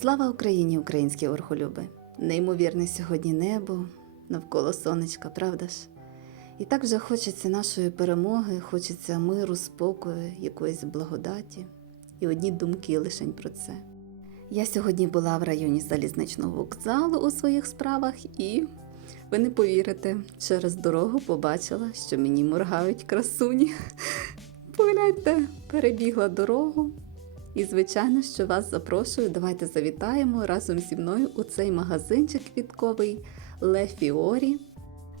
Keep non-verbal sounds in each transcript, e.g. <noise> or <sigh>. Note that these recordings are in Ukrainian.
Слава Україні, українські орхолюби! Неймовірне сьогодні небо, навколо сонечка, правда ж? І так вже хочеться нашої перемоги, хочеться миру, спокою, якоїсь благодаті. І одні думки лишень про це. Я сьогодні була в районі залізничного вокзалу у своїх справах і, ви не повірите, через дорогу побачила, що мені моргають красуні. <laughs> Погляньте, перебігла дорогу, і, звичайно, що вас запрошую. Давайте завітаємо разом зі мною у цей магазинчик квітковий Ле Фіорі.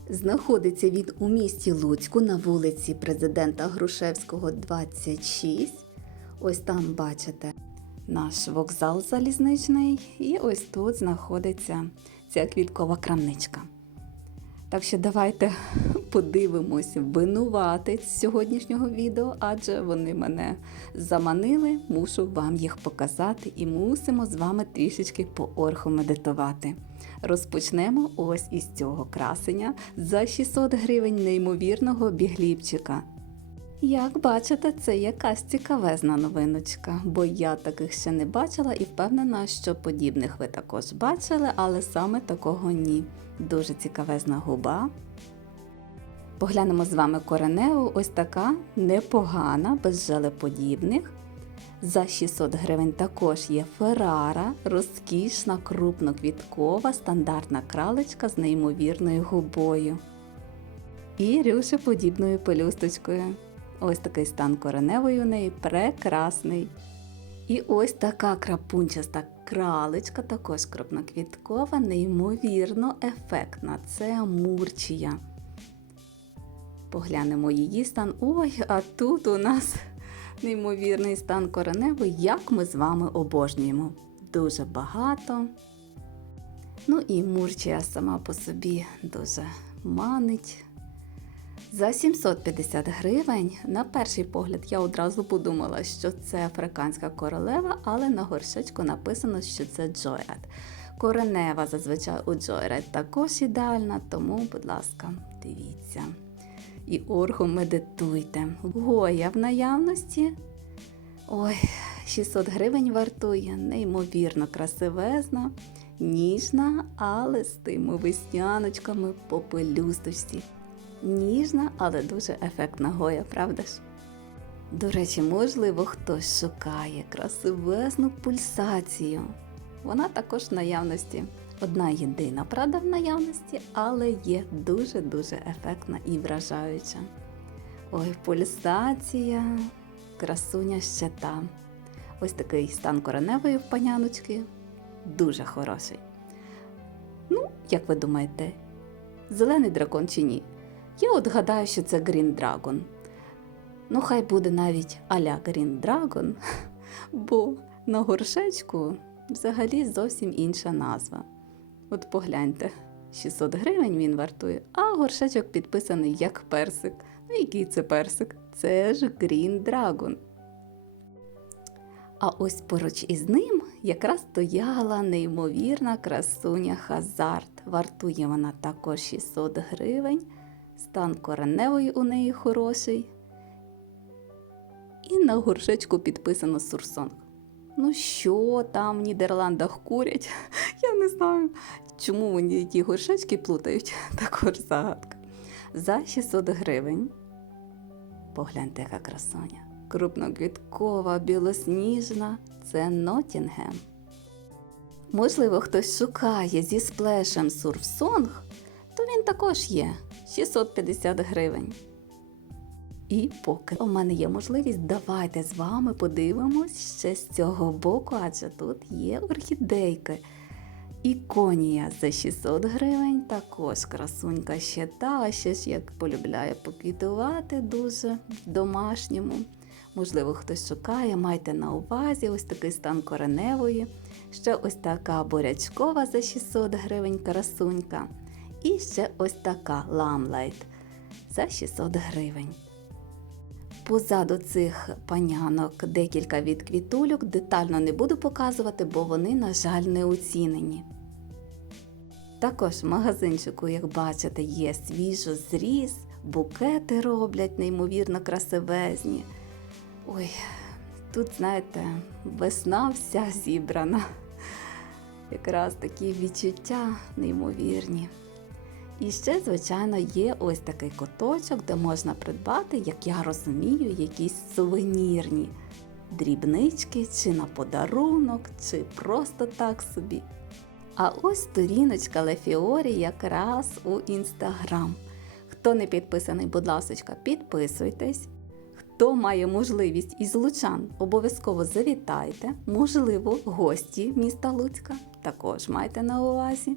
Знаходиться він у місті Луцьку на вулиці Президента Грушевського, 26. Ось там бачите наш вокзал залізничний, і ось тут знаходиться ця квіткова крамничка. Так що давайте подивимось винуватець сьогоднішнього відео, адже вони мене заманили, мушу вам їх показати і мусимо з вами трішечки поорхомедитувати. Розпочнемо ось із цього красення за 600 гривень неймовірного бігліпчика. Як бачите, це якась цікавезна новиночка, бо я таких ще не бачила і впевнена, що подібних ви також бачили, але саме такого ні. Дуже цікавезна губа. Поглянемо з вами кореневу, ось така непогана, без желеподібних. За 600 гривень також є Феррара, розкішна, крупноквіткова, стандартна кралечка з неймовірною губою. І рюшеподібною пелюсточкою. Ось такий стан кореневої у неї прекрасний. І ось така крапунчаста кралечка, також крупноквіткова, неймовірно ефектна. Це мурчія. Поглянемо її стан. Ой, а тут у нас неймовірний стан кореневий, як ми з вами обожнюємо. Дуже багато. Ну і мурчія сама по собі дуже манить. За 750 гривень, на перший погляд, я одразу подумала, що це африканська королева, але на горшечку написано, що це Джойред. Коренева зазвичай у Джойред також ідеальна, тому, будь ласка, дивіться. І орху медитуйте. Гоя в наявності. Ой, 600 гривень вартує, неймовірно красивезна, ніжна, але з тими весняночками по пелюсточці. Ніжна, але дуже ефектна гоя, правда ж? До речі, можливо, хтось шукає красивезну пульсацію. Вона також в наявності. Одна єдина, правда, в наявності, але є дуже-дуже ефектна і вражаюча. Ой, пульсація, красуня ще там. Ось такий стан кореневої паняночки. Дуже хороший. Ну, як ви думаєте, зелений дракон чи ні? Я от гадаю, що це Green Dragon. Ну, хай буде навіть аля Green <laughs> Dragon, бо на горшечку взагалі зовсім інша назва. От погляньте, 600 гривень він вартує, а горшечок підписаний як персик. Ну, який це персик? Це ж Green Dragon. А ось поруч із ним якраз стояла неймовірна красуня Хазард. Вартує вона також 600 гривень. Стан кореневої у неї хороший. І на горшечку підписано Сурсонг. Ну, що там в Нідерландах курять? <laughs> Я не знаю, чому вони ті горшечки плутають. <laughs> Також загадка. За 600 гривень. Погляньте, яка красоня. Крупноквіткова, білосніжна це Нотінгем. Можливо, хтось шукає зі сплешем Сурфсонг, то він також є 650 гривень. І поки у мене є можливість, давайте з вами подивимось ще з цього боку, адже тут є орхідейки. Іконія за 600 гривень, також красунька ще та, ще ж як полюбляє поквітувати дуже в домашньому. Можливо, хтось шукає, майте на увазі ось такий стан кореневої. Ще ось така бурячкова за 600 гривень красунька. І ще ось така ламлайт за 600 гривень. Позаду цих панянок декілька від квітульок детально не буду показувати, бо вони, на жаль, не оцінені. Також в магазинчику, як бачите, є свіжо зріз, букети роблять неймовірно красивезні. Ой, тут, знаєте, весна вся зібрана. Якраз такі відчуття неймовірні. І ще, звичайно, є ось такий куточок, де можна придбати, як я розумію, якісь сувенірні дрібнички, чи на подарунок, чи просто так собі. А ось сторіночка Лефіорі якраз у інстаграм. Хто не підписаний, будь ласка, підписуйтесь. Хто має можливість із Лучан, обов'язково завітайте. Можливо, гості міста Луцька також майте на увазі.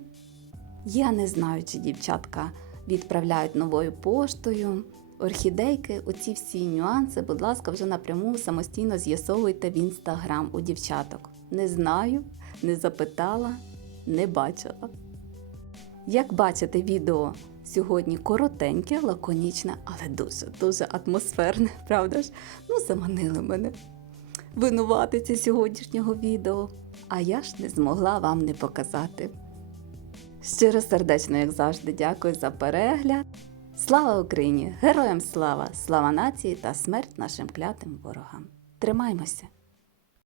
Я не знаю, чи дівчатка відправляють новою поштою. Орхідейки, оці всі нюанси, будь ласка, вже напряму самостійно з'ясовуйте в інстаграм у дівчаток. Не знаю, не запитала, не бачила. Як бачите, відео сьогодні коротеньке, лаконічне, але дуже-дуже атмосферне, <laughs> правда ж? Ну, заманили мене винуватиця сьогоднішнього відео, а я ж не змогла вам не показати. Щиро сердечно, як завжди, дякую за перегляд. Слава Україні! Героям слава! Слава нації та смерть нашим клятим ворогам! Тримаймося!